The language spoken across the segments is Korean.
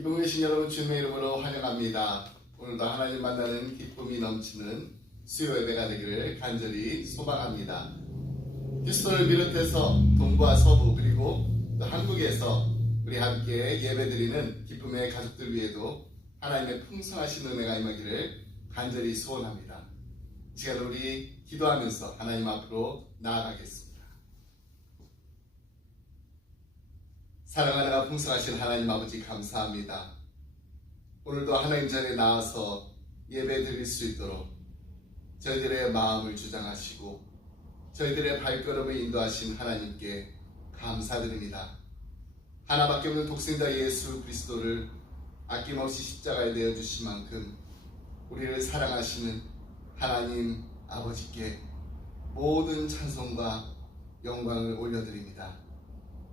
기쁨 계신 여러분 주님의 이름으로 환영합니다. 오늘도 하나님 만나는 기쁨이 넘치는 수요 예배가 되기를 간절히 소망합니다. 휴스턴을 비롯해서 동부와 서부 그리고 또 한국에서 우리 함께 예배드리는 기쁨의 가족들 위에도 하나님의 풍성하신 은혜가 임하기를 간절히 소원합니다. 이 시간 우리 기도하면서 하나님 앞으로 나아가겠습니다. 사랑하는 풍성하신 하나님 아버지 감사합니다. 오늘도 하나님 전에 나와서 예배 드릴 수 있도록 저희들의 마음을 주장하시고 저희들의 발걸음을 인도하신 하나님께 감사드립니다. 하나밖에 없는 독생자 예수 그리스도를 아낌없이 십자가에 내어주신 만큼 우리를 사랑하시는 하나님 아버지께 모든 찬송과 영광을 올려드립니다.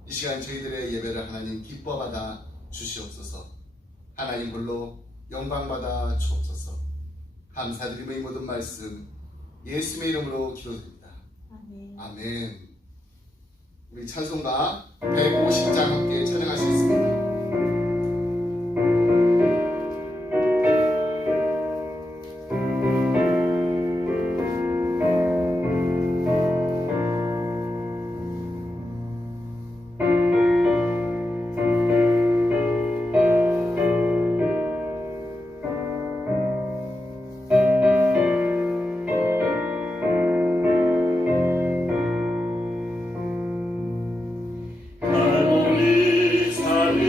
이 시간 저희들의 예배를 하나님 기뻐받아 주시옵소서. 하나님 홀로 영광받아 주옵소서. 감사드리며 이 모든 말씀 예수님의 이름으로 기도드립니다. 아멘. 우리 찬송가 150장 함께 찬양할 수 있습니다. 살리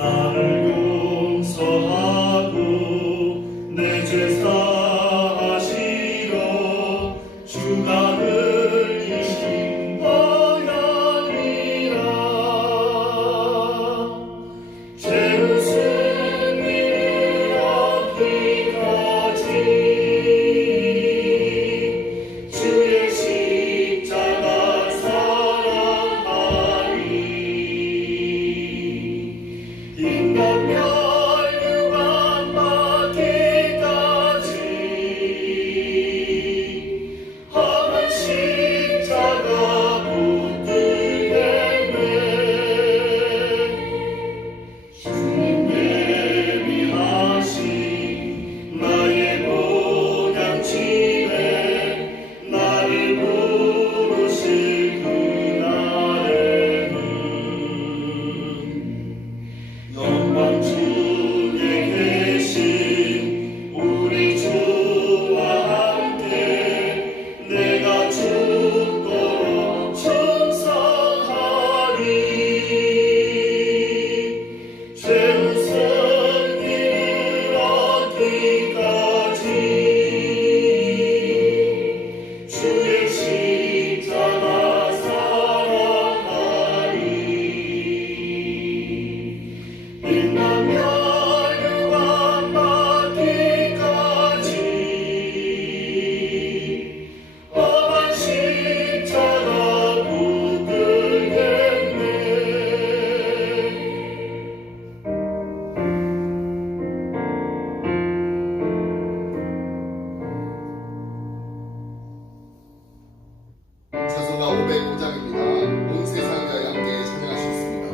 나를 용서하고 내 죄 사하시러 주가 흘리신 보혈이라. 죄 웃음 이르기까지 주의 십자가 사랑하리. 인간 멸류관 받기까지 험한 십자가 붙들겠네. 주님 예비하신 나의 보양집에 나를 부르실 그날에는 영광 중에 계신 우리 주와 함께 내가 죽도록 충성하리. 죄 웃음 이르기까지 주의 십자가 사랑하리. 인간 멸류관 받기까지 험한 십자가 붙들겠네. 찬송가 505장입니다. 온 세상을 위하여 함께 찬양할 수 있습니다.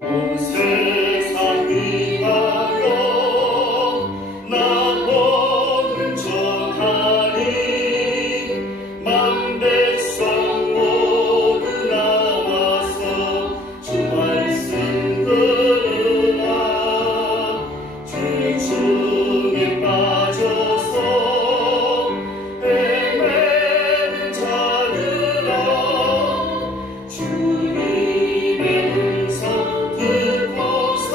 온 세상 위하여 나 복음 전하리. 만 백성 모두 나와서 주 말씀 들으라. 주의 중에 빠져서 헤매는 자들아, 주님의 음성 듣고서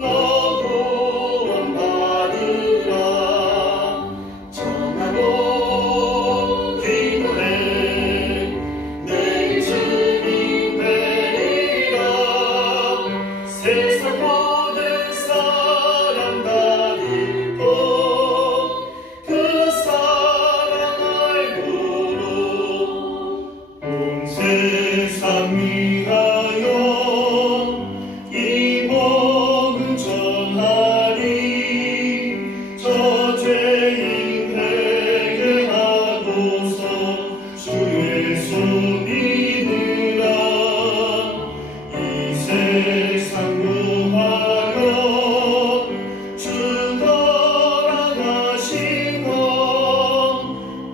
너 구원받으라. 전하고 기도해 내 주님 되리라. 세상 모든 사람 다 듣고 그 사랑 알고로 온 세상 위하여 이 복음 전하리. 저 죄인 회개하고서 주의 손 믿으라. 이 세상 구하여 주 돌아가신 것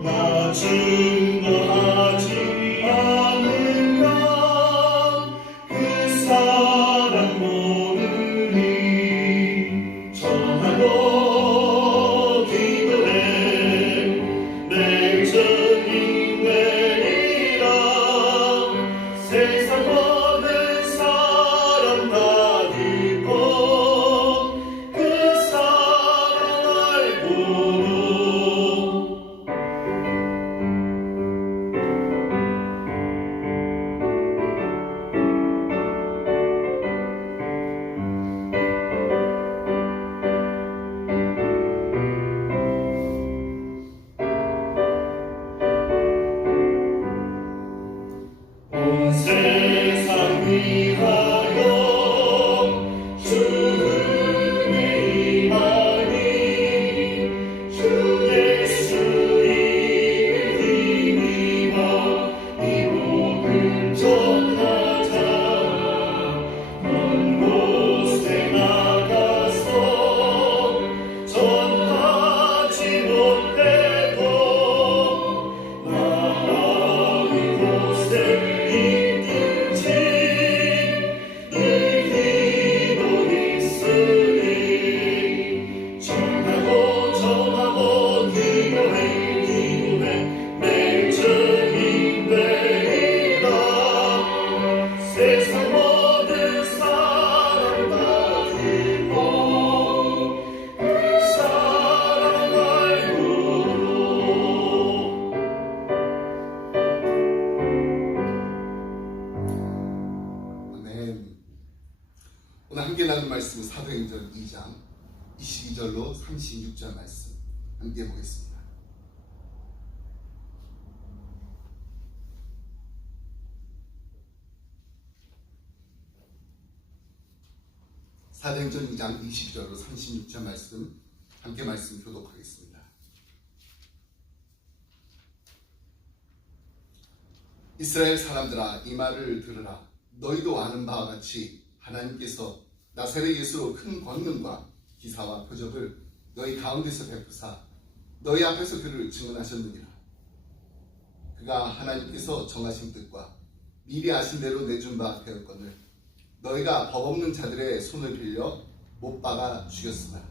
나 증거하지 않는가. 세상 모든 사람 가지고 그 사랑 알고 아멘. 오늘 함께 나눌 말씀은 사도행전 2장 22절로 36절 말씀 함께 보겠습니다. 사도행전 2장 22절로 36절 말씀 함께 말씀 교독하겠습니다. 이스라엘 사람들아, 이 말을 들으라. 너희도 아는 바와 같이 하나님께서 나사렛 예수로 큰 권능과 기사와 표적을 너희 가운데서 베푸사 너희 앞에서 그를 증언하셨느니라. 그가 하나님께서 정하신 뜻과 미리 아신 대로 내준 바 되었거늘 너희가 법 없는 자들의 손을 빌려 못 박아 죽였으나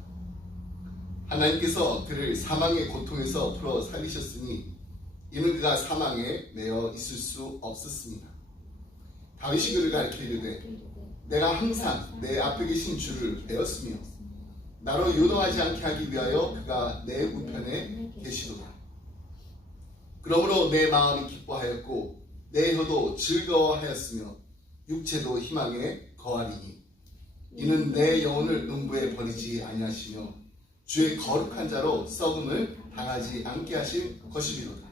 하나님께서 그를 사망의 고통에서 풀어 살리셨으니 이는 그가 사망에 매여 있을 수 없었습니다. 다윗이 그를 가르쳐 이르되 내가 항상 내 앞에 계신 주를 배웠으며 나로 요동하지 않게 하기 위하여 그가 내 우편에 계시도다. 그러므로 내 마음이 기뻐하였고 내 혀도 즐거워하였으며 육체도 희망에 거하리니 이는 내 영혼을 음부에 버리지 아니하시며 주의 거룩한 자로 썩음을 당하지 않게 하실 것이리로다.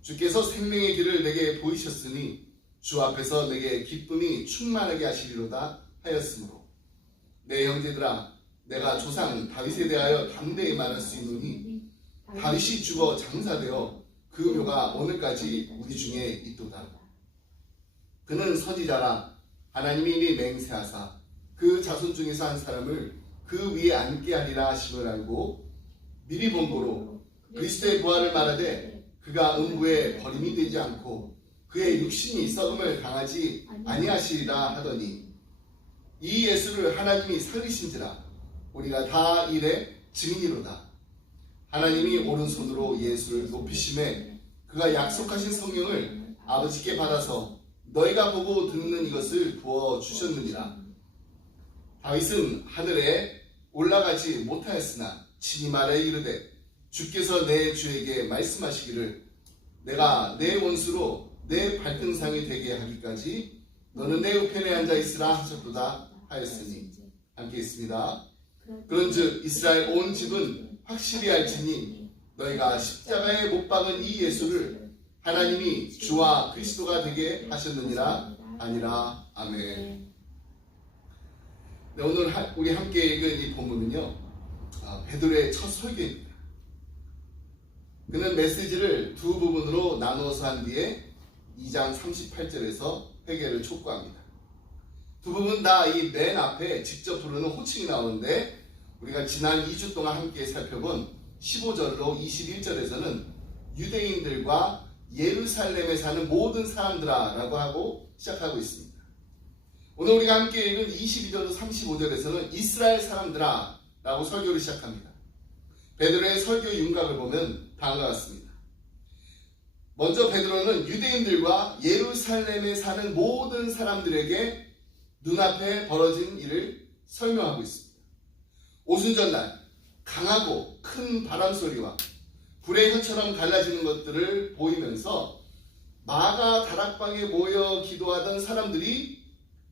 주께서 생명의 길을 내게 보이셨으니 주 앞에서 내게 기쁨이 충만하게 하시리로다 하였으므로 내 형제들아, 내가 조상 다윗에 대하여 담대히 말할 수 있노니 다윗이 죽어 장사되어 그 묘가 오늘까지 우리 중에 있도다. 그는 선지자라 하나님이 이미 맹세하사 그 자손 중에서 한 사람을 그 위에 앉게 하리라 하심을 알고 미리 본 고로 그리스도의 부활을 말하되 그가 음부에 버림이 되지 않고 그의 육신이 썩음을 당하지 아니하시리라 하더니 이 예수를 하나님이 살리신지라 우리가 다 이래 증인이로다. 하나님이 오른손으로 예수를 높이심에 그가 약속하신 성령을 아버지께 받아서 너희가 보고 듣는 이것을 부어주셨느니라. 다윗은 하늘에 올라가지 못하였으나 친히 말해 이르되 주께서 내 주에게 말씀하시기를 내가 내 원수로 내 발등상이 되게 하기까지 너는 내 우편에 앉아 있으라 하셨도다 하였으니 함께 있습니다. 그런즉 이스라엘 온 집은 확실히 알지니 너희가 십자가에 못 박은 이 예수를 하나님이 주와 그리스도가 되게 하셨느니라 아니라. 아멘. 네, 오늘 우리 함께 읽은 이 본문은요, 베드로의 첫 설교입니다. 그는 메시지를 두 부분으로 나누어서 한 뒤에 2장 38절에서 회개를 촉구합니다. 두 부분 다 이 맨 앞에 직접 부르는 호칭이 나오는데 우리가 지난 2주 동안 함께 살펴본 15절로 21절에서는 유대인들과 예루살렘에 사는 모든 사람들아 라고 하고 시작하고 있습니다. 오늘 우리가 함께 읽은 22절로 35절에서는 이스라엘 사람들아 라고 설교를 시작합니다. 베드로의 설교 윤곽을 보면 다음과 같습니다. 먼저 베드로는 유대인들과 예루살렘에 사는 모든 사람들에게 눈앞에 벌어진 일을 설명하고 있습니다. 오순절날 강하고 큰 바람소리와 불의 혀처럼 갈라지는 것들을 보이면서 마가 다락방에 모여 기도하던 사람들이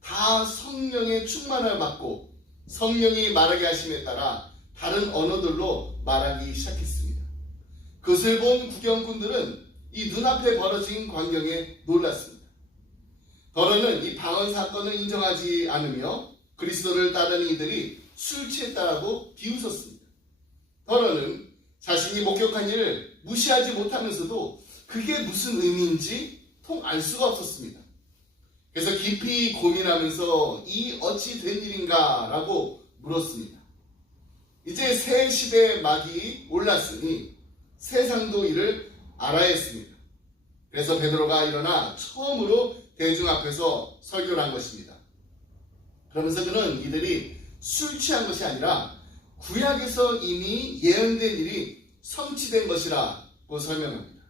다 성령의 충만을 받고 성령이 말하게 하심에 따라 다른 언어들로 말하기 시작했습니다. 그것을 본 구경꾼들은 이 눈앞에 벌어진 광경에 놀랐습니다. 더러는 이 방언 사건을 인정하지 않으며 그리스도를 따르는 이들이 술 취했다라고 비웃었습니다. 더러는 자신이 목격한 일을 무시하지 못하면서도 그게 무슨 의미인지 통 알 수가 없었습니다. 그래서 깊이 고민하면서 이 어찌 된 일인가 라고 물었습니다. 이제 새 시대의 막이 올랐으니 세상도 이를 알아야 했습니다. 그래서 베드로가 일어나 처음으로 대중 앞에서 설교를 한 것입니다. 그러면서 그는 이들이 술 취한 것이 아니라 구약에서 이미 예언된 일이 성취된 것이라고 설명합니다.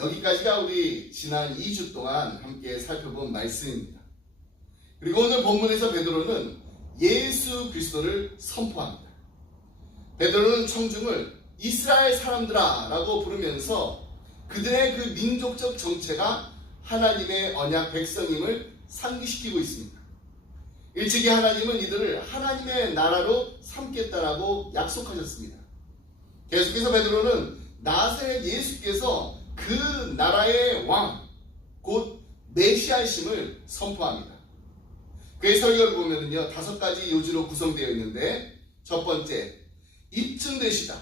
여기까지가 우리 지난 2주 동안 함께 살펴본 말씀입니다. 그리고 오늘 본문에서 베드로는 예수 그리스도를 선포합니다. 베드로는 청중을 이스라엘 사람들아 라고 부르면서 그들의 그 민족적 정체가 하나님의 언약 백성임을 상기시키고 있습니다. 일찍이 하나님은 이들을 하나님의 나라로 삼겠다라고 약속하셨습니다. 계속해서 베드로는 나사렛 예수께서 그 나라의 왕, 곧 메시아이심을 선포합니다. 그의 설교를 보면요 5가지 요지로 구성되어 있는데, 첫 번째, 입증되시다.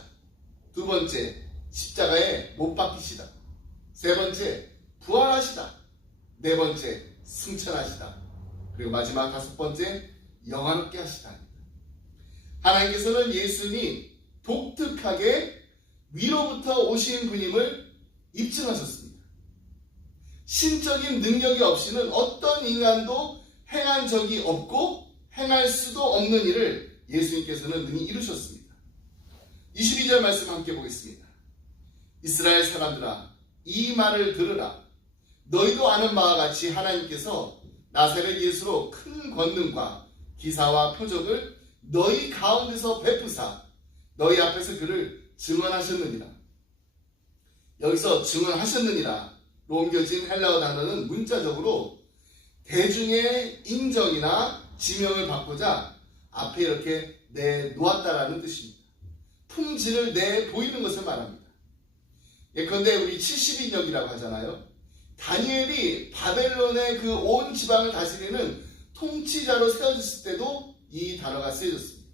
두 번째, 십자가에 못 박히시다. 세 번째, 부활하시다. 네 번째, 승천하시다. 그리고 마지막 5번째, 영화롭게 하시다. 하나님께서는 예수님이 독특하게 위로부터 오신 분임을 입증하셨습니다. 신적인 능력이 없이는 어떤 인간도 행한 적이 없고 행할 수도 없는 일을 예수님께서는 능히 이루셨습니다. 22절 말씀 함께 보겠습니다. 이스라엘 사람들아, 이 말을 들으라. 너희도 아는 바와 같이 하나님께서 나사렛 예수로 큰 권능과 기사와 표적을 너희 가운데서 베푸사 너희 앞에서 그를 증언하셨느니라. 여기서 증언하셨느니라 로 옮겨진 헬라어 단어는 문자적으로 대중의 인정이나 지명을 받고자 앞에 이렇게 내놓았다라는 뜻입니다. 품질을 내보이는 것을 말합니다. 예컨대 우리 70인역이라고 하잖아요. 다니엘이 바벨론의 그 온 지방을 다스리는 통치자로 세워졌을 때도 이 단어가 쓰여졌습니다.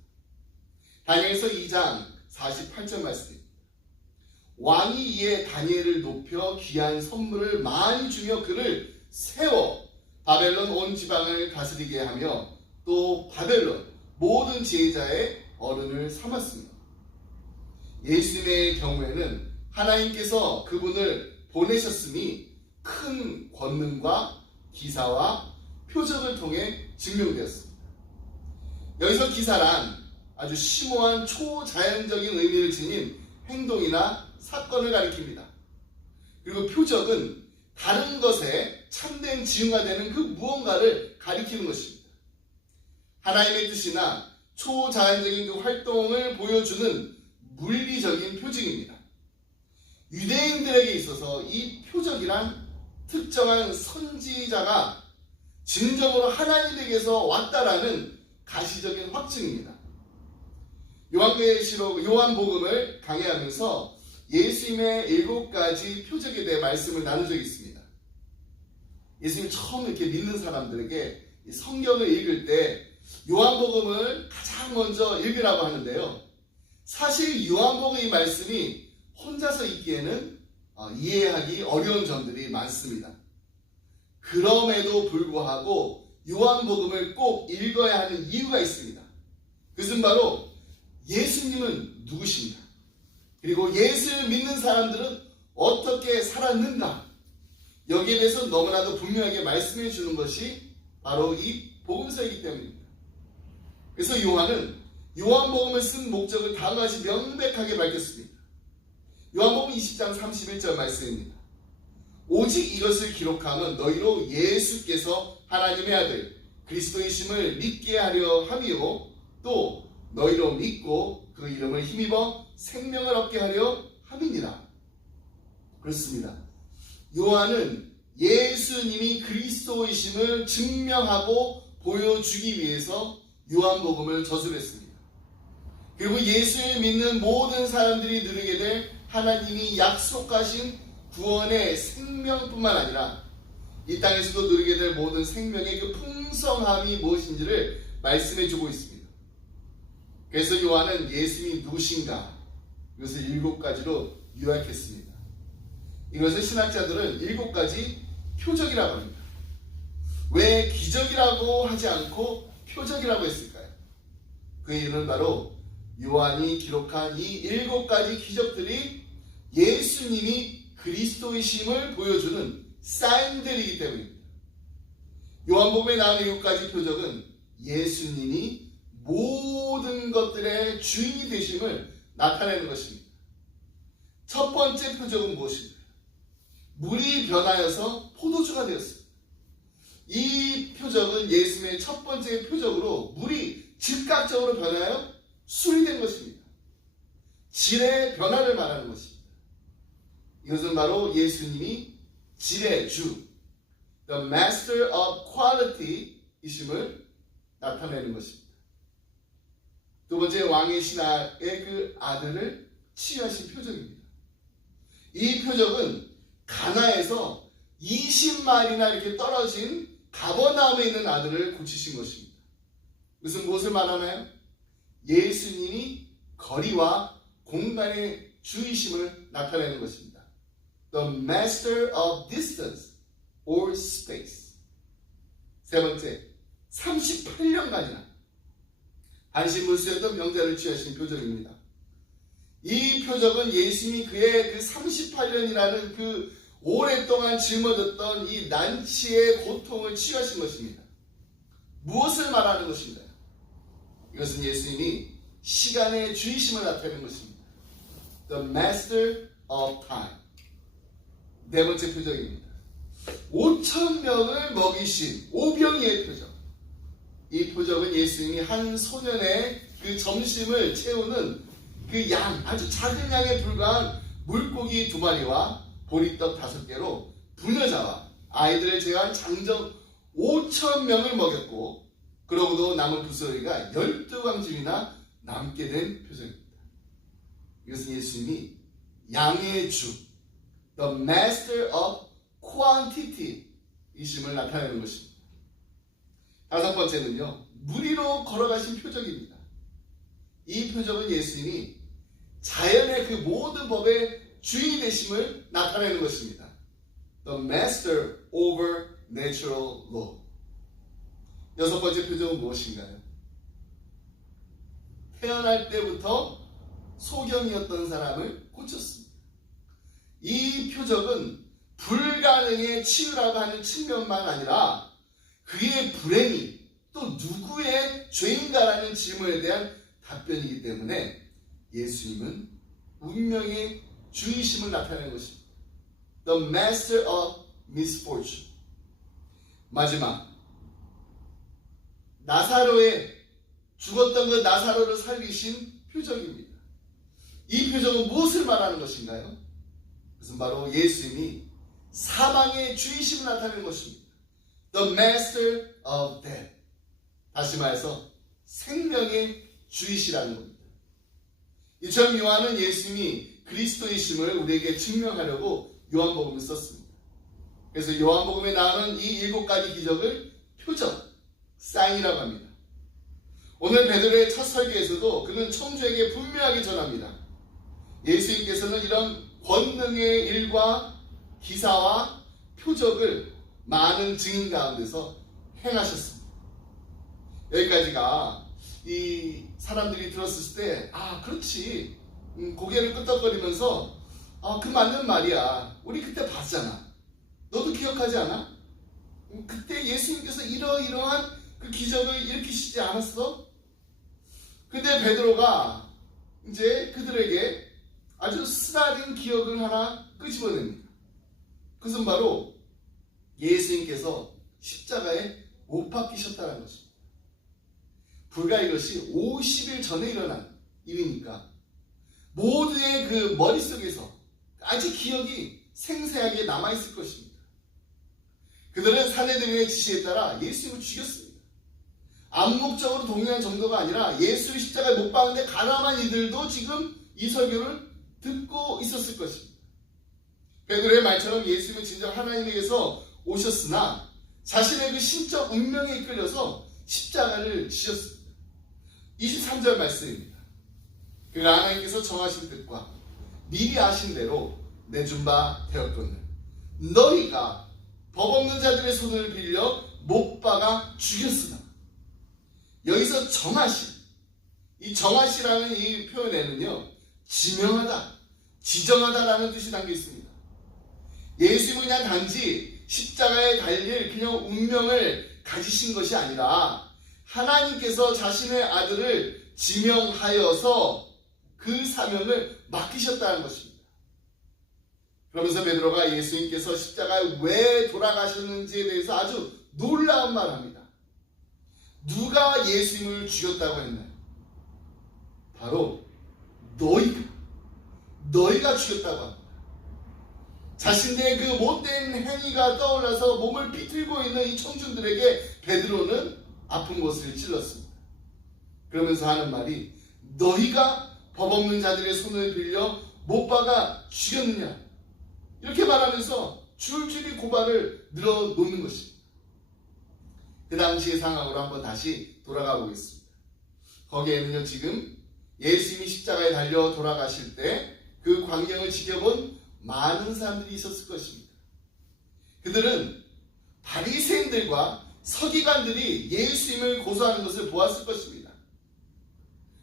다니엘서 2장 48절 말씀입니다. 왕이 이에 다니엘을 높여 귀한 선물을 많이 주며 그를 세워 바벨론 온 지방을 다스리게 하며 또 바벨론 모든 지혜자의 어른을 삼았습니다. 예수님의 경우에는 하나님께서 그분을 보내셨음이 큰 권능과 기사와 표적을 통해 증명되었습니다. 여기서 기사란 아주 심오한 초자연적인 의미를 지닌 행동이나 사건을 가리킵니다. 그리고 표적은 다른 것에 참된 징후가 되는 그 무언가를 가리키는 것입니다. 하나님의 뜻이나 초자연적인 그 활동을 보여주는 물리적인 표징입니다. 유대인들에게 있어서 이 표적이란 특정한 선지자가 진정으로 하나님에게서 왔다라는 가시적인 확증입니다. 요한복음을 강해하면서 예수님의 7가지 표적에 대해 말씀을 나눈 적이 있습니다. 예수님이 처음 이렇게 믿는 사람들에게 성경을 읽을 때 요한복음을 가장 먼저 읽으라고 하는데요. 사실 요한복음 이 말씀이 혼자서 읽기에는 이해하기 어려운 점들이 많습니다. 그럼에도 불구하고 요한복음을 꼭 읽어야 하는 이유가 있습니다. 그것은 바로 예수님은 누구신가? 그리고 예수를 믿는 사람들은 어떻게 살았는가? 여기에 대해서 너무나도 분명하게 말씀해 주는 것이 바로 이 복음서이기 때문입니다. 그래서 요한은 요한복음을 쓴 목적을 다음과 같이 명백하게 밝혔습니다. 요한복음 20장 31절 말씀입니다. 오직 이것을 기록함은 너희로 예수께서 하나님의 아들 그리스도이심을 믿게 하려 함이요 또 너희로 믿고 그 이름을 힘입어 생명을 얻게 하려 함이니라. 그렇습니다. 요한은 예수님이 그리스도이심을 증명하고 보여주기 위해서 요한복음을 저술했습니다. 그리고 예수를 믿는 모든 사람들이 누리게 될 하나님이 약속하신 구원의 생명뿐만 아니라 이 땅에서도 누리게 될 모든 생명의 그 풍성함이 무엇인지를 말씀해 주고 있습니다. 그래서 요한은 예수님이 누구신가 이것을 7가지로 요약했습니다. 이것을 신학자들은 7가지 표적이라고 합니다. 왜 기적이라고 하지 않고 표적이라고 했을까요? 그 이유는 바로 요한이 기록한 이 7가지 기적들이 예수님이 그리스도이심을 보여주는 사인들이기 때문입니다. 요한복음에 나오는 7가지 표적은 예수님이 모든 것들의 주인이 되심을 나타내는 것입니다. 첫 번째 표적은 무엇입니까? 물이 변하여서 포도주가 되었습니다. 이 표적은 예수님의 첫 번째 표적으로 물이 즉각적으로 변하여 술이 된 것입니다. 질의 변화를 말하는 것입니다. 이것은 바로 예수님이 질의 주, the master of quality 이심을 나타내는 것입니다. 두 번째, 왕의 신하의 그 아들을 치유하신 표적입니다. 이 표적은 가나에서 20마리나 이렇게 떨어진 가버나움에 있는 아들을 고치신 것입니다. 이것은 무엇을 말하나요? 예수님이 거리와 공간의 주이심을 나타내는 것입니다. The master of distance or space. 세 번째, 38년간이나 반신불수였던 병자를 치유하신 표적입니다. 이 표적은 예수님이 그의 그 38년이라는 그 오랫동안 짊어졌던 이 난치의 고통을 치유하신 것입니다. 무엇을 말하는 것인가요? 이것은 예수님이 시간의 주이심을 나타내는 것입니다. The master of time. 네 번째 표적입니다. 5,000명을 먹이신 오병이의 표적. 이 표적은 예수님이 한 소년의 그 점심을 채우는 그 양, 아주 작은 양에 불과한 물고기 2마리와 보리떡 5개로 부녀자와 아이들을 제외한 장정 5,000명을 먹였고, 그러고도 남은 부스러기가 12광짐이나 남게 된 표적입니다. 이것은 예수님이 양의 주, the master of quantity 이심을 나타내는 것입니다. 다섯 번째는요, 물 위로 걸어가신 표적입니다. 이 표적은 예수님이 자연의 그 모든 법의 주인이 되심을 나타내는 것입니다. The master over natural law. 여섯 번째 표적은 무엇인가요? 태어날 때부터 소경이었던 사람을 고쳤습니다. 이 표적은 불가능의 치유라고 하는 측면만 아니라 그의 불행이 또 누구의 죄인가라는 질문에 대한 답변이기 때문에 예수님은 운명의 주이심을 나타내는 것입니다. The master of misfortune. 마지막, 나사로의 죽었던 그 나사로를 살리신 표적입니다. 이 표적은 무엇을 말하는 것인가요? 그것은 바로 예수님이 사망의 주이심을 나타내는 것입니다. The master of death. 다시 말해서 생명의 주이시라는 겁니다. 이처럼 요한은 예수님이 그리스도이심을 우리에게 증명하려고 요한복음을 썼습니다. 그래서 요한복음에 나오는 이 7가지 기적을 표적, 사인이라고 합니다. 오늘 베드로의 첫 설교에서도 그는 청주에게 분명하게 전합니다. 예수님께서는 이런 권능의 일과 기사와 표적을 많은 증인 가운데서 행하셨습니다. 여기까지가 이 사람들이 들었을 때, 아, 그렇지, 고개를 끄덕거리면서, 아, 그 맞는 말이야. 우리 그때 봤잖아. 너도 기억하지 않아? 그때 예수님께서 이러이러한 그 기적을 일으키시지 않았어? 근데 베드로가 이제 그들에게 아주 쓰라린 기억을 하나 끄집어냅니다. 그것은 바로 예수님께서 십자가에 못 박히셨다는 것입니다. 불과 이것이 50일 전에 일어난 일이니까 모두의 그 머릿속에서 아직 기억이 생생하게 남아있을 것입니다. 그들은 사내들의 지시에 따라 예수님을 죽였습니다. 암묵적으로 동의한 정도가 아니라 예수를 십자가에 못 박는데 가늠한 이들도 지금 이 설교를 듣고 있었을 것입니다. 베드로의 말처럼 예수님은 진정 하나님에게서 오셨으나 자신의 그 신적 운명에 이끌려서 십자가를 지셨습니다. 23절 말씀입니다. 그가 하나님께서 정하신 뜻과 미리 아신 대로 내준 바 되었거늘 너희가 법 없는 자들의 손을 빌려 못 박아 죽였으나. 여기서 정하신, 이 정하시라는 이 표현에는요, 지명하다, 지정하다라는 뜻이 담겨 있습니다. 예수님은 그냥 단지 십자가에 달릴 그냥 운명을 가지신 것이 아니라 하나님께서 자신의 아들을 지명하여서 그 사명을 맡기셨다는 것입니다. 그러면서 베드로가 예수님께서 십자가에 왜 돌아가셨는지에 대해서 아주 놀라운 말을 합니다. 누가 예수님을 죽였다고 했나요? 바로 너희가 죽였다고 합니다. 자신의 그 못된 행위가 떠올라서 몸을 비틀고 있는 이 청중들에게 베드로는 아픈 곳을 찔렀습니다. 그러면서 하는 말이 너희가 법 없는 자들의 손을 빌려 못 박아 죽였느냐, 이렇게 말하면서 줄줄이 고발을 늘어놓는 것입니다. 그 당시의 상황으로 한번 다시 돌아가 보겠습니다. 거기에는요, 지금 예수님이 십자가에 달려 돌아가실 때 그 광경을 지켜본 많은 사람들이 있었을 것입니다. 그들은 바리새인들과 서기관들이 예수님을 고소하는 것을 보았을 것입니다.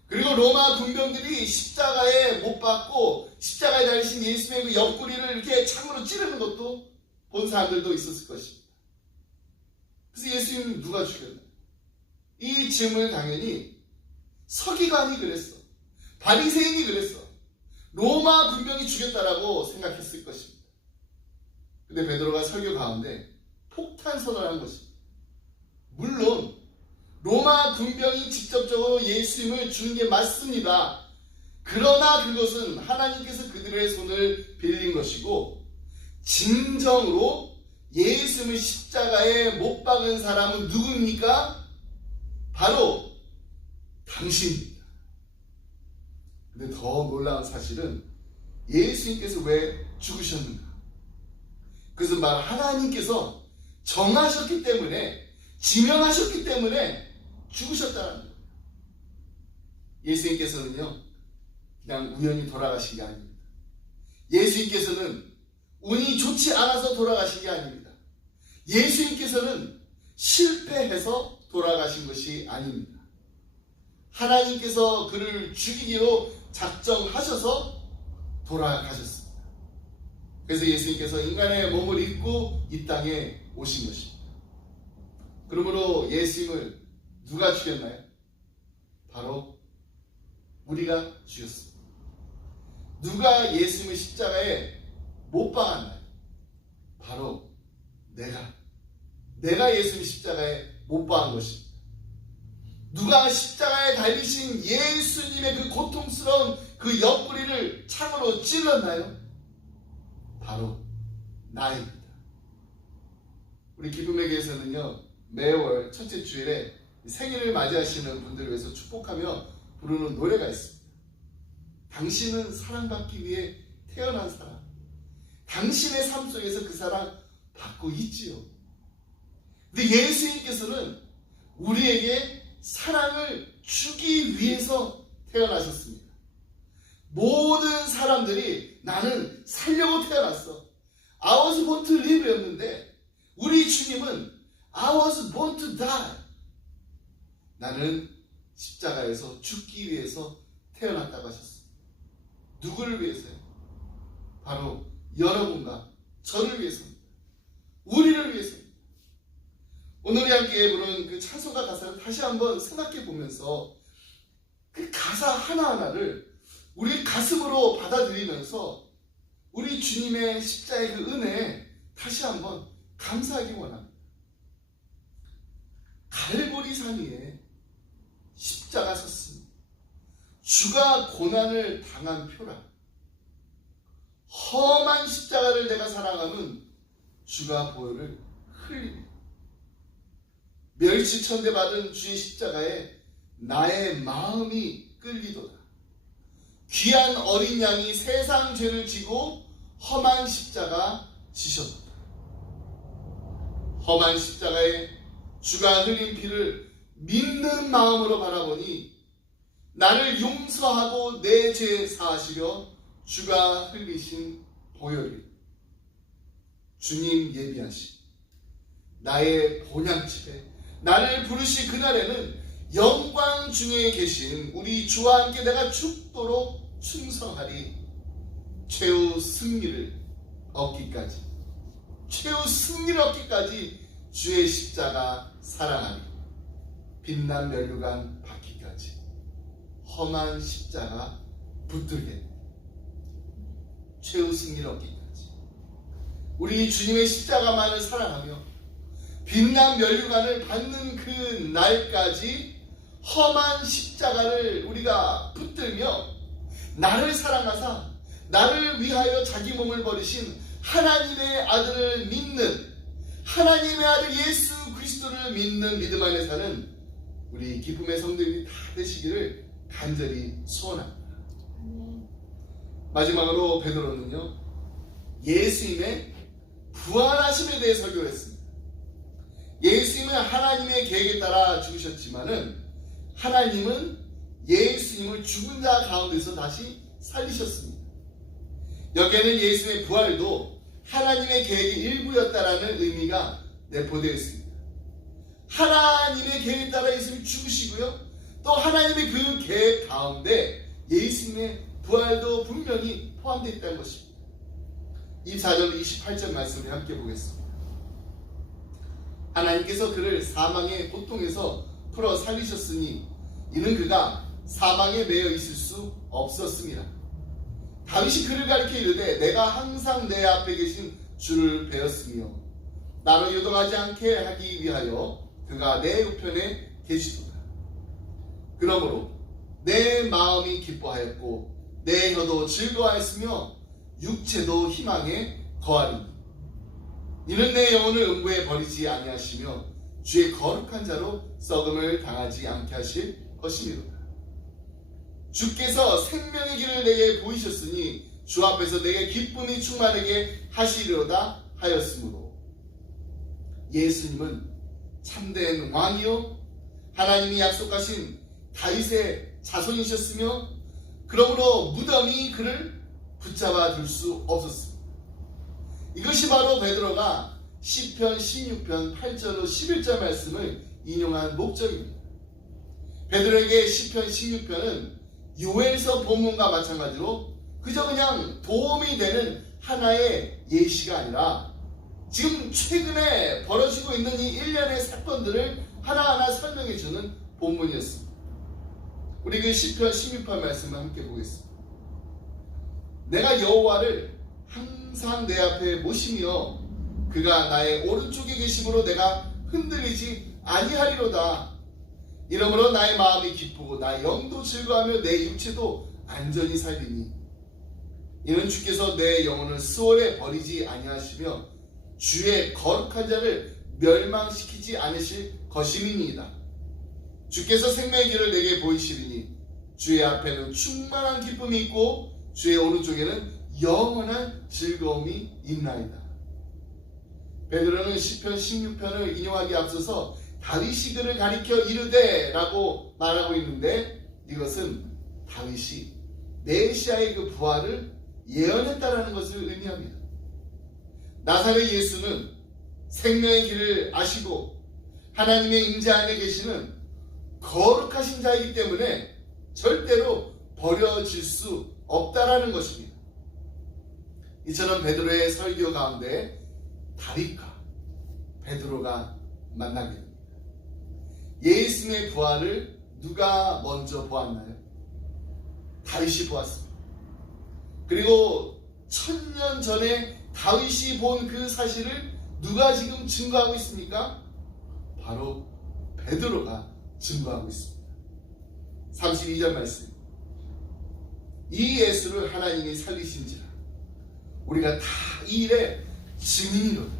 그리고 로마 군병들이 십자가에 못 박고 십자가에 달리신 예수님의 그 옆구리를 이렇게 창으로 찌르는 것도 본 사람들도 있었을 것입니다. 그래서 예수님은 누가 죽였나요? 이 질문을 당연히 서기관이 그랬어, 바리새인이 그랬어, 로마 군병이 죽였다라고 생각했을 것입니다. 근데 베드로가 설교 가운데 폭탄 선언을 한 것입니다. 물론 로마 군병이 직접적으로 예수님을 죽인 게 맞습니다. 그러나 그것은 하나님께서 그들의 손을 빌린 것이고, 진정으로 예수님을 십자가에 못 박은 사람은 누굽니까? 바로 당신입니다. 근데 더 놀라운 사실은 예수님께서 왜 죽으셨는가? 그것은 바로 하나님께서 정하셨기 때문에, 지명하셨기 때문에 죽으셨다는 거예요. 예수님께서는요, 그냥 우연히 돌아가신 게 아닙니다. 예수님께서는 운이 좋지 않아서 돌아가신 게 아닙니다. 예수님께서는 실패해서 돌아가신 것이 아닙니다. 하나님께서 그를 죽이기로 작정하셔서 돌아가셨습니다. 그래서 예수님께서 인간의 몸을 입고 이 땅에 오신 것입니다. 그러므로 예수님을 누가 죽였나요? 바로 우리가 죽였습니다. 누가 예수님을 십자가에 못 박았나요? 바로 내가 예수님 십자가에 못 박은 것입니다. 누가 십자가에 달리신 예수님의 그 고통스러운 그 옆구리를 창으로 찔렀나요? 바로 나입니다. 우리 기쁨의 교회에서는요, 매월 첫째 주일에 생일을 맞이하시는 분들을 위해서 축복하며 부르는 노래가 있습니다. 당신은 사랑받기 위해 태어난 사람, 당신의 삶 속에서 그 사랑 받고 있지요. 근데 예수님께서는 우리에게 사랑을 주기 위해서 태어나셨습니다. 모든 사람들이 나는 살려고 태어났어, I was born to live 였는데, 우리 주님은 I was born to die, 나는 십자가에서 죽기 위해서 태어났다고 하셨습니다. 누구를 위해서요? 바로 여러분과 저를 위해서입니다. 우리를 위해서입니다. 오늘 우리 함께 부른 그 찬송가 가사를 다시 한번 생각해 보면서 그 가사 하나하나를 우리 가슴으로 받아들이면서 우리 주님의 십자의 그 은혜에 다시 한번 감사하기 원합니다. 갈보리 산 위에 십자가 섰습니다. 주가 고난을 당한 표라. 험한 십자가를 내가 사랑하면 주가 보혈을 흘립니다. 멸치천대 받은 주의 십자가에 나의 마음이 끌리도다. 귀한 어린 양이 세상 죄를 지고 험한 십자가 지셨도다. 험한 십자가에 주가 흘린 피를 믿는 마음으로 바라보니 나를 용서하고 내 죄 사하시려 주가 흘리신 보혈이 주님 예비하신 나의 본향집에 나를 부르시 그날에는 영광 중에 계신 우리 주와 함께 내가 죽도록 충성하리. 최후 승리를 얻기까지, 최후 승리를 얻기까지 주의 십자가 사랑하리. 빛난 면류관 받기까지 험한 십자가 붙들게, 최후 승리를 얻기까지. 우리 주님의 십자가만을 사랑하며 빛난 면류관을 받는 그 날까지 험한 십자가를 우리가 붙들며 나를 사랑하사 나를 위하여 자기 몸을 버리신 하나님의 아들을 믿는, 하나님의 아들 예수 그리스도를 믿는 믿음 안에 사는 우리 기쁨의 성도들이 다 되시기를 간절히 소원합니다. 마지막으로 베드로는요, 예수님의 부활하심에 대해 설교했습니다. 예수님은 하나님의 계획에 따라 죽으셨지만은 하나님은 예수님을 죽은 자 가운데서 다시 살리셨습니다. 여기에는 예수님의 부활도 하나님의 계획의 일부였다라는 의미가 내포되어 있습니다. 하나님의 계획에 따라 예수님이 죽으시고요, 또 하나님의 그 계획 가운데 예수님의 부활도 분명히 포함되어 있다는 것입니다. 24절 28절 말씀을 함께 보겠습니다. 하나님께서 그를 사망의 고통에서 풀어 살리셨으니 이는 그가 사망에 매여 있을 수 없었습니다. 다윗이 그를 가리켜 이르되 내가 항상 내 앞에 계신 주를 배웠으며 나로 요동하지 않게 하기 위하여 그가 내 우편에 계시도다. 그러므로 내 마음이 기뻐하였고 내 혀도 즐거워하였으며 육체도 희망에 거하리니 이는 내 영혼을 음부에 버리지 아니하시며 주의 거룩한 자로 썩음을 당하지 않게 하실 것이니로다. 주께서 생명의 길을 내게 보이셨으니 주 앞에서 내게 기쁨이 충만하게 하시리로다 하였으므로 예수님은 참된 왕이요 하나님이 약속하신 다윗의 자손이셨으며 그러므로 무덤이 그를 붙잡아 둘 수 없었습니다. 이것이 바로 베드로가 시편 16편 8절로 11절 말씀을 인용한 목적입니다. 베드로에게 시편 16편은 요엘서 본문과 마찬가지로 그저 그냥 도움이 되는 하나의 예시가 아니라 지금 최근에 벌어지고 있는 이 일련의 사건들을 하나하나 설명해주는 본문이었습니다. 우리 그 시편 16편 말씀을 함께 보겠습니다. 내가 여호와를 항상 내 앞에 모시며 그가 나의 오른쪽에 계심으로 내가 흔들리지 아니하리로다. 이러므로 나의 마음이 기쁘고 나의 영도 즐거워하며 내 육체도 안전히 살리니 이는 주께서 내 영혼을 수월에 버리지 아니하시며 주의 거룩한 자를 멸망시키지 않으실 것임이니이다. 주께서 생명의 길을 내게 보이시리니 주의 앞에는 충만한 기쁨이 있고 주의 오른쪽에는 영원한 즐거움이 있나이다. 베드로는 시편 16편을 인용하기에 앞서서 다윗이 그를 가리켜 이르되 라고 말하고 있는데 이것은 다윗이 메시아의 그 부활을 예언했다라는 것을 의미합니다. 나사렛 예수는 생명의 길을 아시고 하나님의 임재 안에 계시는 거룩하신 자이기 때문에 절대로 버려질 수 없다라는 것입니다. 이처럼 베드로의 설교 가운데 다윗과 베드로가 만나게 됩니다. 예수님의 부활을 누가 먼저 보았나요? 다윗이 보았습니다. 그리고 1000년 전에 다윗이 본 그 사실을 누가 지금 증거하고 있습니까? 바로 베드로가 증거하고 있습니다. 32절 말씀. 이 예수를 하나님이 살리신지라 우리가 다 이 일의 증인이로다.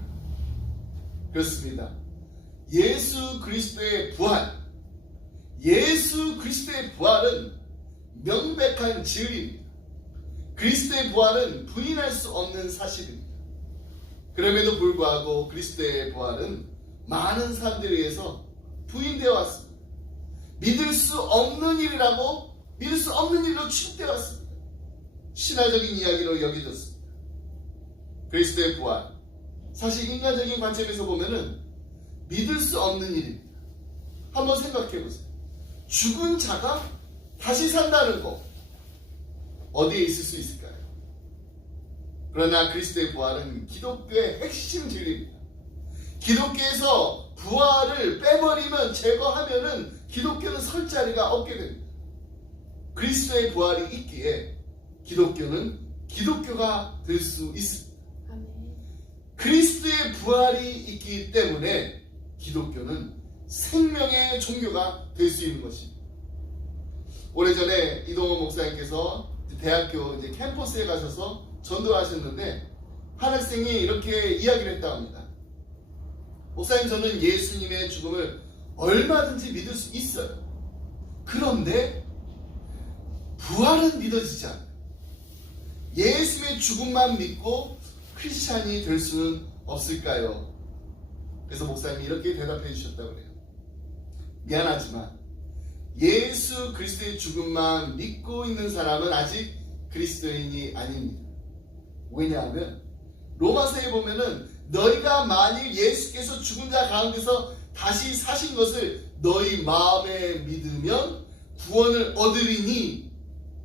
그렇습니다. 예수 그리스도의 부활, 예수 그리스도의 부활은 명백한 진리입니다. 그리스도의 부활은 부인할 수 없는 사실입니다. 그럼에도 불구하고 그리스도의 부활은 많은 사람들에 의해서 부인되어 왔습니다. 믿을 수 없는 일이라고 믿을 수 없는 일로 취급되어 왔습니다. 신화적인 이야기로 여겨졌습니다. 그리스도의 부활, 사실 인간적인 관점에서 보면은 믿을 수 없는 일입니다. 한번 생각해 보세요. 죽은 자가 다시 산다는 거 어디에 있을 수 있을까요? 그러나 그리스도의 부활은 기독교의 핵심 진리입니다. 기독교에서 부활을 빼버리면 제거하면은 기독교는 설 자리가 없게 됩니다. 그리스도의 부활이 있기에 기독교는 기독교가 될 수 있습니다. 그리스도의 부활이 있기 때문에 기독교는 생명의 종교가 될 수 있는 것입니다. 오래전에 이동호 목사님께서 대학교 캠퍼스에 가셔서 전도하셨는데 한 학생이 이렇게 이야기를 했다고 합니다. 목사님, 저는 예수님의 죽음을 얼마든지 믿을 수 있어요. 그런데 부활은 믿어지지 않아요. 예수의 죽음만 믿고 크리스찬이 될 수는 없을까요? 그래서 목사님이 이렇게 대답해 주셨다고 그래요. 미안하지만 예수 그리스도의 죽음만 믿고 있는 사람은 아직 그리스도인이 아닙니다. 왜냐하면 로마서에 보면은 너희가 만일 예수께서 죽은 자 가운데서 다시 사신 것을 너희 마음에 믿으면 구원을 얻으리니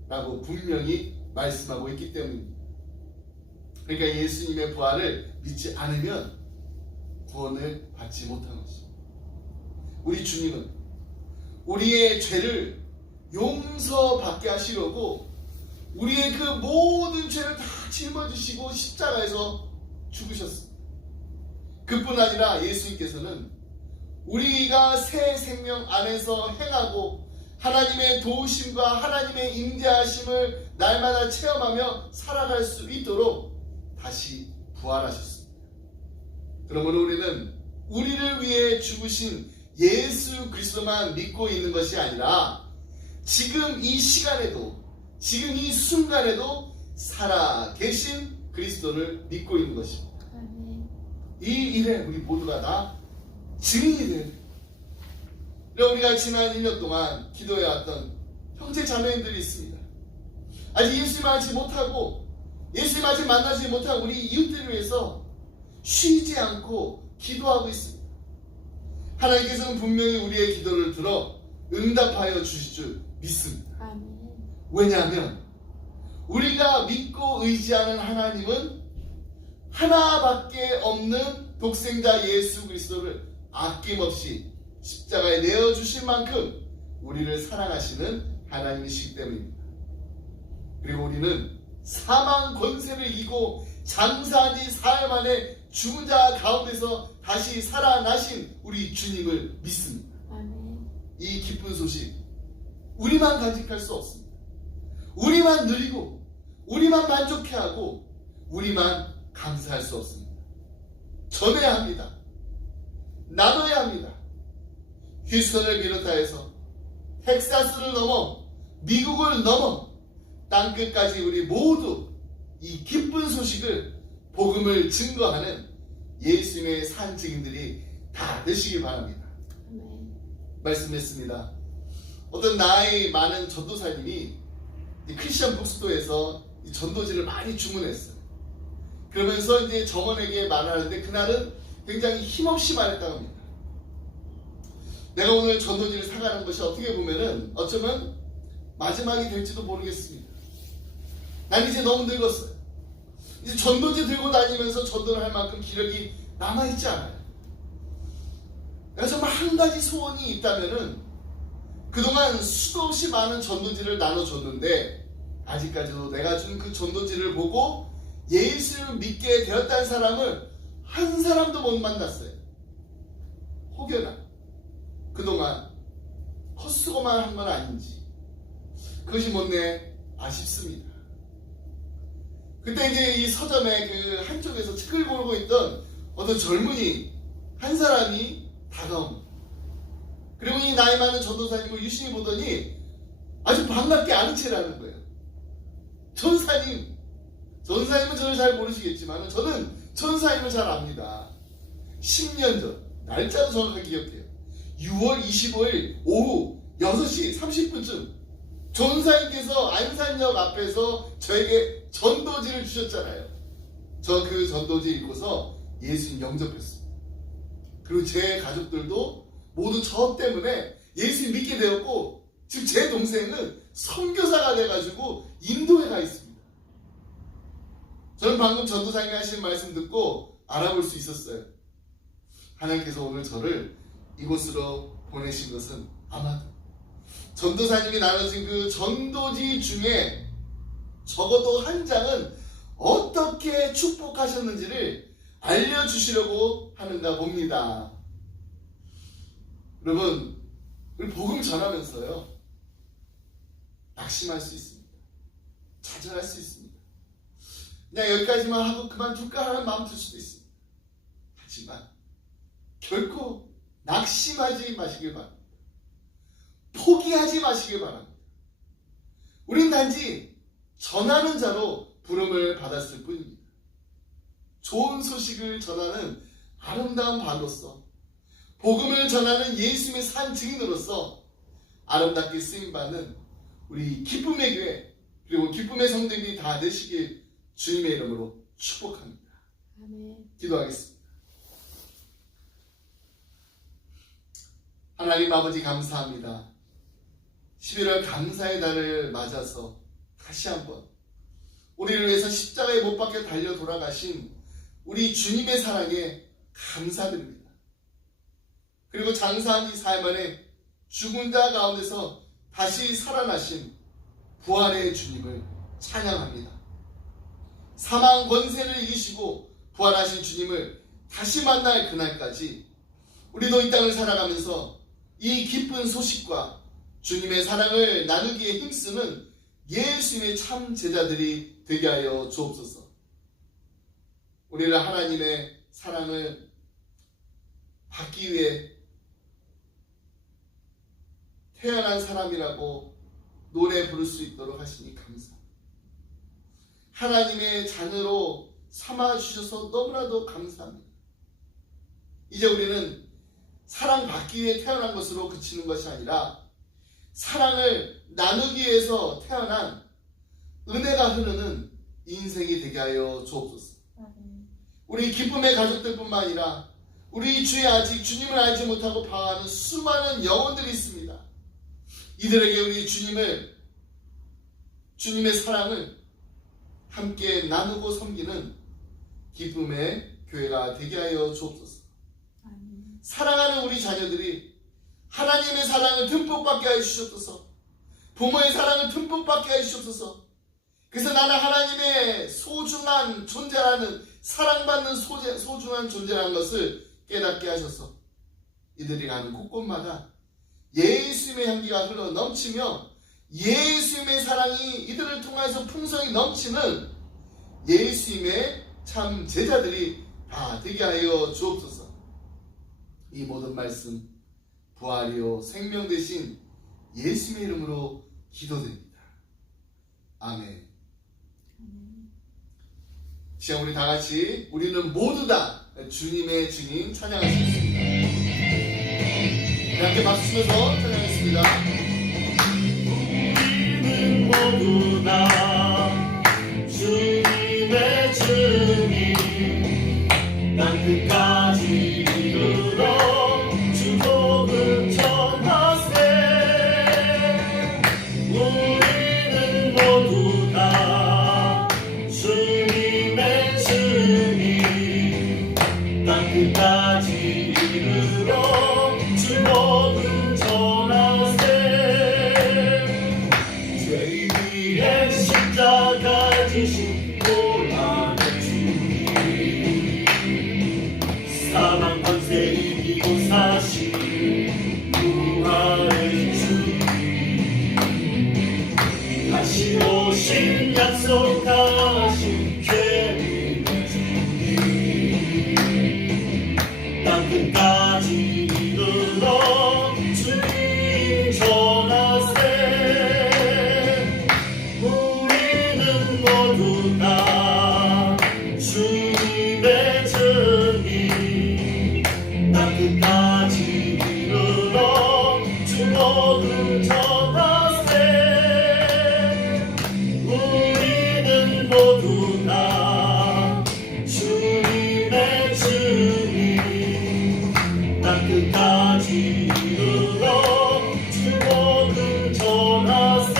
라고 분명히 말씀하고 있기 때문입니다. 그러니까 예수님의 부활을 믿지 않으면 구원을 받지 못하는 것입니다. 우리 주님은 우리의 죄를 용서받게 하시려고 우리의 그 모든 죄를 다 짊어지시고 십자가에서 죽으셨습니다. 그뿐 아니라 예수님께서는 우리가 새 생명 안에서 행하고 하나님의 도우심과 하나님의 임재하심을 날마다 체험하며 살아갈 수 있도록 다시 부활하셨습니다. 그러므로 우리는 우리를 위해 죽으신 예수 그리스도만 믿고 있는 것이 아니라 지금 이 시간에도, 지금 이 순간에도 살아 계신 그리스도를 믿고 있는 것입니다. 이 일에 우리 모두가 다 증인이 돼야 돼요. 우리가 지난 1년 동안 기도해왔던 형제 자매님들이 있습니다. 아직 예수님 알지 못하고 예수님 아직 만나지 못한 우리 이웃들을 위해서 쉬지 않고 기도하고 있습니다. 하나님께서는 분명히 우리의 기도를 들어 응답하여 주실 줄 믿습니다. 아멘. 왜냐하면 우리가 믿고 의지하는 하나님은 하나밖에 없는 독생자 예수 그리스도를 아낌없이 십자가에 내어주실 만큼 우리를 사랑하시는 하나님이시기 때문입니다. 그리고 우리는 사망 권세를 이기고 장사한 지 사흘 만에 죽은 자 가운데서 다시 살아나신 우리 주님을 믿습니다. 아멘. 이 기쁜 소식 우리만 간직할 수 없습니다. 우리만 누리고 우리만 만족해하고 우리만 감사할 수 없습니다. 전해야 합니다. 나눠야 합니다. 휴스턴을 비롯하여서 텍사스를 넘어 미국을 넘어 땅끝까지 우리 모두 이 기쁜 소식을 복음을 증거하는 예수님의 산 증인들이 다 되시길 바랍니다. 아멘. 말씀했습니다. 어떤 나이 많은 전도사님이 크리스천 북스토어에서 전도지를 많이 주문했어요. 그러면서 이제 점원에게 말하는데 그날은 굉장히 힘없이 말했다고 합니다. 내가 오늘 전도지를 사가는 것이 어떻게 보면은 어쩌면 마지막이 될지도 모르겠습니다. 난 이제 너무 늙었어요. 이제 전도지 들고 다니면서 전도를 할 만큼 기력이 남아있지 않아요. 내가 정말 한 가지 소원이 있다면은 그동안 수도 없이 많은 전도지를 나눠줬는데 아직까지도 내가 준 그 전도지를 보고 예수를 믿게 되었다는 사람을 한 사람도 못 만났어요. 혹여나 그동안 헛수고만 한 건 아닌지 그것이 못내 아쉽습니다. 그때 이제 이 서점의 그 한쪽에서 책을 고르고 있던 어떤 젊은이 한 사람이 다가옵니다. 그리고 이 나이 많은 전도사님을 유심히 보더니 아주 반갑게 아는 체라는 거예요. 전사님은 저를 잘 모르시겠지만 저는 전사님을 잘 압니다. 10년 전 날짜도 정확하게 기억해요. 6월 25일 오후 6시 30분쯤 전사님께서 안산역 앞에서 저에게 전도지를 주셨잖아요. 저 그 전도지 읽고서 예수님 영접했습니다. 그리고 제 가족들도 모두 저 때문에 예수님 믿게 되었고 지금 제 동생은 선교사가 돼가지고 인도에 가 있습니다. 저는 방금 전도사님이 하시는 말씀 듣고 알아볼 수 있었어요. 하나님께서 오늘 저를 이곳으로 보내신 것은 아마도 전도사님이 나눠진 그 전도지 중에 적어도 한 장은 어떻게 축복하셨는지를 알려주시려고 하는가 봅니다. 여러분, 우리 복음 전하면서요, 낙심할 수 있습니다. 좌절할 수 있습니다. 그냥 여기까지만 하고 그만둘까 하는 마음 들 수도 있습니다. 하지만 결코 낙심하지 마시길 바랍니다. 포기하지 마시길 바랍니다. 우린 단지 전하는 자로 부름을 받았을 뿐입니다. 좋은 소식을 전하는 아름다운 바로서, 복음을 전하는 예수님의 산 증인으로서 아름답게 쓰임받는 우리 기쁨의 교회, 그리고 기쁨의 성도님이 다 되시길 주님의 이름으로 축복합니다. 아멘. 기도하겠습니다. 하나님 아버지 감사합니다. 11월 감사의 달을 맞아서 다시 한번 우리를 위해서 십자가에 못 박혀 달려 돌아가신 우리 주님의 사랑에 감사드립니다. 그리고 장사한 지 사흘 만에 죽은 자 가운데서 다시 살아나신 부활의 주님을 찬양합니다. 사망 권세를 이기시고 부활하신 주님을 다시 만날 그날까지 우리도 이 땅을 살아가면서 이 기쁜 소식과 주님의 사랑을 나누기에 힘쓰는 예수님의 참 제자들이 되게 하여 주옵소서. 우리를 하나님의 사랑을 받기 위해 태어난 사람이라고 노래 부를 수 있도록 하시니 감사합니다. 하나님의 자녀로 삼아주셔서 너무나도 감사합니다. 이제 우리는 사랑받기 위해 태어난 것으로 그치는 것이 아니라 사랑을 나누기 위해서 태어난 은혜가 흐르는 인생이 되게 하여 주옵소서. 우리 기쁨의 가족들뿐만 아니라 우리 주에 아직 주님을 알지 못하고 방황하는 수많은 영혼들이 있습니다. 이들에게 우리 주님의 사랑을 함께 나누고 섬기는 기쁨의 교회가 되게 하여 주옵소서. 사랑하는 우리 자녀들이 하나님의 사랑을 듬뿍 받게 하여 주시옵소서. 부모의 사랑을 듬뿍 받게 하여 주시옵소서. 그래서 나는 하나님의 소중한 존재라는, 사랑받는 소중한 존재라는 것을 깨닫게 하셔서 이들이 가는 곳곳마다 예수님의 향기가 흘러 넘치며 예수님의 사랑이 이들을 통해서 풍성히 넘치는 예수님의 참 제자들이 다 되게 하여 주옵소서. 이 모든 말씀 부활이요 생명 되신 예수님의 이름으로 기도드립니다. 아멘. 시간 우리 다 같이 우리는 모두 다 주님의 증인 찬양할 수 있습니다. 함께 박수 치면서 찬양하겠습니다. 우리는 모두 다 주님의 증인, 땅 끝까지 이르러 주 복음 전하세. 우리는 모두 다 주님의 증인, 땅 끝까지 이르러 주 복음 전하세. 죄 위에 십자가 지신 고난의 주님, 사망 권세 이기고 사신 부활의 주님, 다시 오신 약속하신 죄인의 주님, 땅 끝까지 이르러 주님 전하세. 우리는 모두 다 주님의 증인, 땅 끝까지 이르러 주 복음 전하세. 우리는 모두 다 주님의 증인, 땅 끝까지 이르러 주 복음 전하세.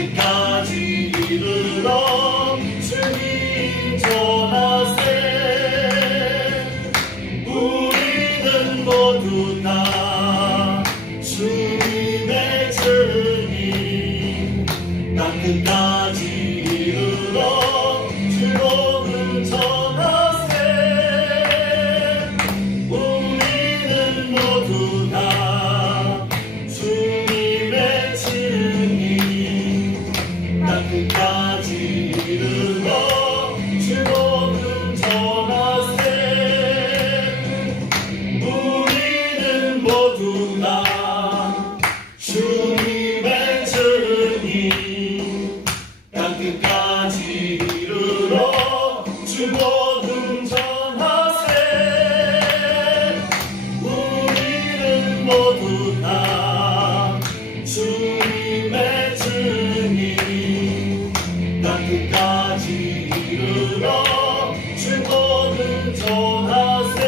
끝까지 이르러 주님 전하세. 우리는 모두 다 주님의 증인. 땅 끝까지 이르러 주복음 전하세. 우리는 모두 다 주님의 증인. 땅 끝까지 이르러 주복음 전하세. 우리는 모두 다 주님의 증인. 땅 끝까지 이르러 주복음 전하세. 우리는 모두 다 주님의 증인. 땅 끝까지 이르러 주복음 전하세.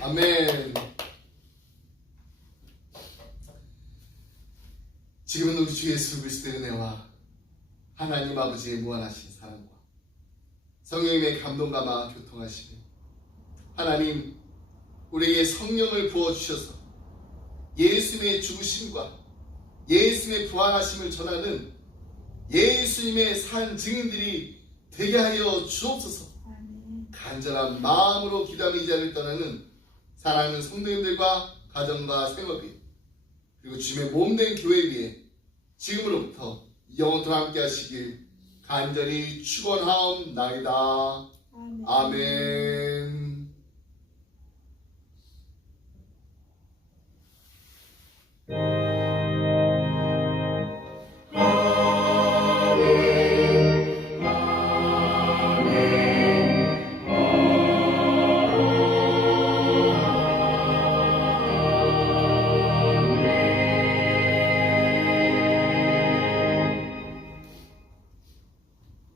아멘. 지금은 우리 주 예수 그리스도의 은혜와 하나님 아버지의 무한하신 사랑과 성령님의 감동과 마 교통하시며 하나님 우리에게 성령을 부어주셔서 예수님의 죽으심과 예수님의 부활하심을 전하는 예수님의 산 증인들이 되게 하여 주옵소서. 간절한 마음으로 기도하며 이 자리를 떠나는 사랑하는 성도님들과 가정과 생업이 그리고 주님의 몸된 교회 위에 지금으로부터 영원토록 함께 하시길 간절히 축원하옵나이다. 아멘.